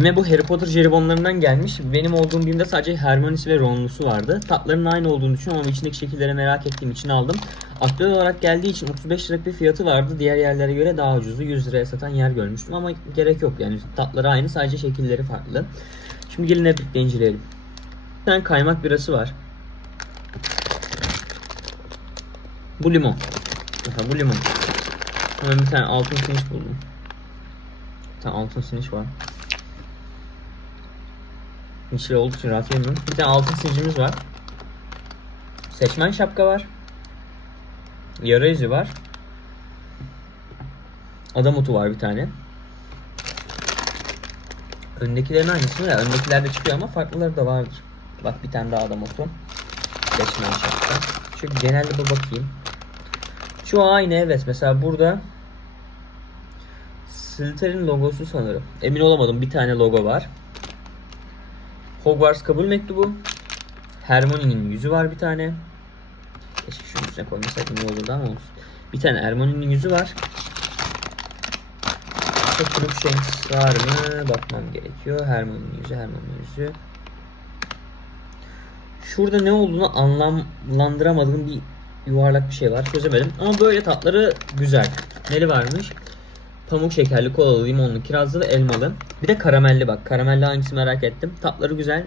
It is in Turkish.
Yine bu Harry Potter jelibonlarından gelmiş. Benim olduğum birimde sadece Hermione'si ve Ron'lusu vardı. Tatlarının aynı olduğunu düşünüyorum ama içindeki şekilleri merak ettiğim için aldım. Aktüel olarak geldiği için 35 liralık bir fiyatı vardı. Diğer yerlere göre daha ucuzdu. 100 liraya satan yer görmüştüm ama gerek yok yani. Tatları aynı sadece şekilleri farklı. Şimdi gelin hep birlikte inceleyelim. Bir tane kaymak birası var. Bu limon. Mesela bu limon. Hemen bir tane altın finish buldum. Bir tane altın finish var. İçli olduğu için rahat yemiyorum. Bir tane altın sincimiz var. Seçmen şapka var. Yara izi var. Adam otu var bir tane. Öndekilerin aynısı mı ya? Öndekilerde çıkıyor ama farklıları da vardır. Bak bir tane daha adam otu. Seçmen şapka. Şu genelde bir bakayım. Şu aynı evet. Mesela burada Slytherin logosu sanırım. Emin olamadım. Bir tane logo var. Hogwarts kabul mektubu. Hermione'nin yüzü var bir tane. Keşke şunun üstüne koymasaydım iyi olurdu ama olsun. Bir tane Hermione'nin yüzü var. Crookshanks var mı? Bakmam gerekiyor. Hermione'nin yüzü, Hermione'nin yüzü. Şurada ne olduğunu anlamlandıramadığım bir yuvarlak bir şey var. Çözemedim. Ama böyle tatları güzel. Neli varmış? Pamuk şekerli, kolalı, limonlu, kirazlı ve elmalı. Bir de karamelli bak. Karamelli hangisi merak ettim. Tatları güzel.